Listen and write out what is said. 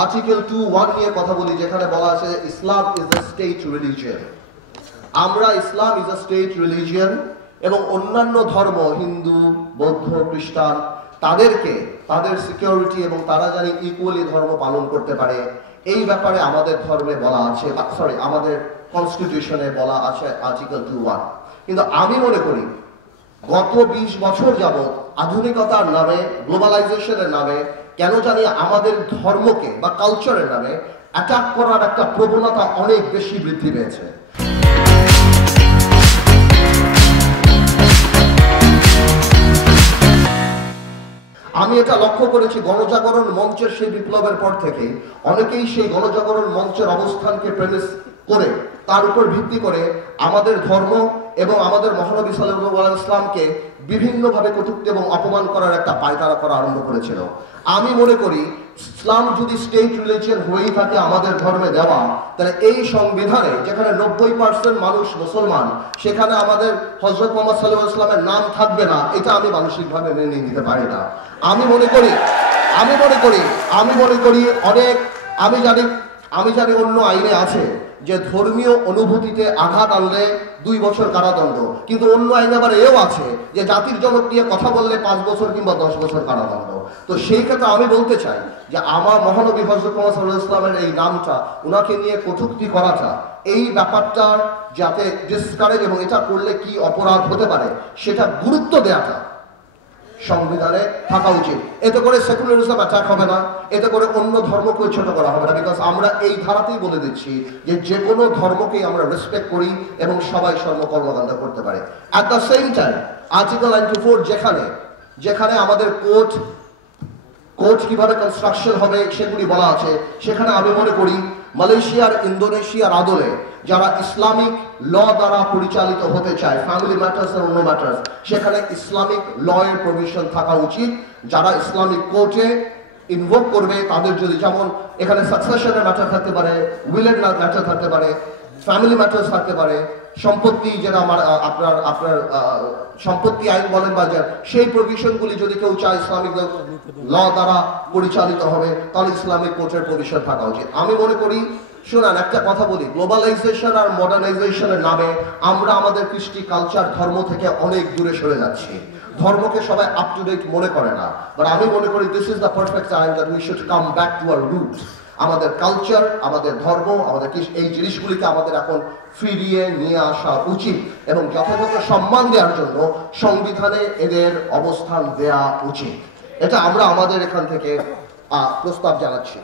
Article 2(1) নিয়ে কথা বলি, যেখানে বলা আছে ইসলাম ইজ এ স্টেট রিলিজিয়ন। আমরা ইসলাম ইজ এ স্টেট রিলিজিয়ন এবং অন্যান্য ধর্ম, হিন্দু, বৌদ্ধ, খ্রিস্টান, তাদেরকে তাদের সিকিউরিটি এবং তারা জানি ইকুয়ালি ধর্ম পালন করতে পারে, এই ব্যাপারে আমাদের ধর্মে বলা আছে, আমাদের কনস্টিটিউশনে বলা আছে আর্টিকেল 2(1). কিন্তু আমি মনে করি গত 20 বছর যাবৎ আধুনিকতার নামে, গ্লোবালাইজেশনের নামে কেন জানি আমাদের ধর্মকে বা কালচারের নামে অ্যাটাক করার একটা প্রবণতা অনেক বেশি বৃদ্ধি পেয়েছে। আমি এটা লক্ষ্য করেছি গণজাগরণ মঞ্চের সেই বিপ্লবের পর থেকে অনেকেই সেই গণজাগরণ মঞ্চের অবস্থানকে প্রেমিস করে, তার উপর ভিত্তি করে আমাদের ধর্ম এবং আমাদের মহানবী সাল্লাল্লাহু আলাইহি ওয়াসাল্লামকে বিভিন্নভাবে কটূক্তি এবং অপমান করার একটা পায়তারা করা আরম্ভ করেছিল। আমি মনে করি ইসলাম যদি স্টেট রিলিজিয়ন হয়েই থাকে আমাদের ধর্মে দেওয়া, তাহলে এই সংবিধানে যেখানে 90% মানুষ মুসলমান, সেখানে আমাদের হযরত মুহাম্মদ সাল্লাল্লাহু আলাইহি ওয়াসাল্লামের নাম থাকবে না, এটা আমি মানসিকভাবে মেনে নিতে পারি না। আমি মনে করি অনেক, আমি জানি অন্য আইনে আছে যে ধর্মীয় অনুভূতিতে আঘাত আনলে 2 বছর কারাদণ্ড, কিন্তু অন্য আইনে আবার এও আছে যে জাতির জনক নিয়ে কথা বললে 5 বছর কিংবা 10 বছর কারাদণ্ড। তো সেই ক্ষেত্রে আমি বলতে চাই যে আমার মহানবী হযরত মুহাম্মদ সাল্লাল্লাহু আলাইহি ওয়াসাল্লামের এই নামটা, উনাকে নিয়ে কটূক্তি করাটা, এই ব্যাপারটার যাতে ডিসকারেজ এবং এটা করলে কি অপরাধ হতে পারে সেটা গুরুত্ব দেওয়াটা সংবিধানে থাকা উচিত। এতে করে সেকুলারিজম অ্যাটাক হবে না, এতে করে অন্য ধর্মকেও ছোট করা হবে না। বিকজ আমরা এই ধারাতেই বলে দিচ্ছি যে কোনো ধর্মকেই আমরা রেসপেক্ট করি এবং সবাই কর্মকাণ্ড করতে পারে। At the same time article 94 যেখানে আমাদের কোর্ট কিভাবে কনস্ট্রাকশন হবে সেগুলি বলা আছে, সেখানে আমি মনে করি মালয়েশিয়ার, ইন্দোনেশিয়ার আদলে যারা ইসলামিক ল দ্বারা পরিচালিত হতে চায়, ফ্যামিলি ম্যাটার্স আর অন্য ম্যাটার্স, সেখানে ইসলামিক ল এর প্রভিশন থাকা উচিত। যারা ইসলামিক কোর্টে ইনভোক করবে তাদের যদি, যেমন এখানে সাকসেশনের ম্যাটার থাকতে পারে, উইলের ম্যাটার থাকতে পারে, ফ্যামিলি ম্যাটার্স থাকতে পারে, সম্পত্তি, যেটা আপনার সম্পত্তি আইন বলেন বা সেই প্রভিশনগুলি যদি কেউ চায় ইসলামিক ল দ্বারা পরিচালিত হবে, তাহলে ইসলামিক কোর্টের প্রভিশন থাকা উচিত। আমি মনে করি, শোনান একটা কথা বলি, গ্লোবালাইজেশন আর মডার্নাইজেশনের নামে আমরা আমাদের কৃষ্টি, কালচার, ধর্ম থেকে অনেক দূরে সরে যাচ্ছি। ধর্মকে সবাই আপ টু ডেট মনে করে না, বাট আমি মনে করি this is the perfect time that we should come back to our roots. আমাদের কালচার, আমাদের ধর্ম, আমাদের এই জিনিসগুলিকে আমাদের এখন ফিরিয়ে নিয়ে আসা উচিত এবং যথাযথ সম্মান দেওয়ার জন্য সংবিধানে এদের অবস্থান দেওয়া উচিত। এটা আমরা আমাদের এখান থেকে প্রস্তাব জানাচ্ছি।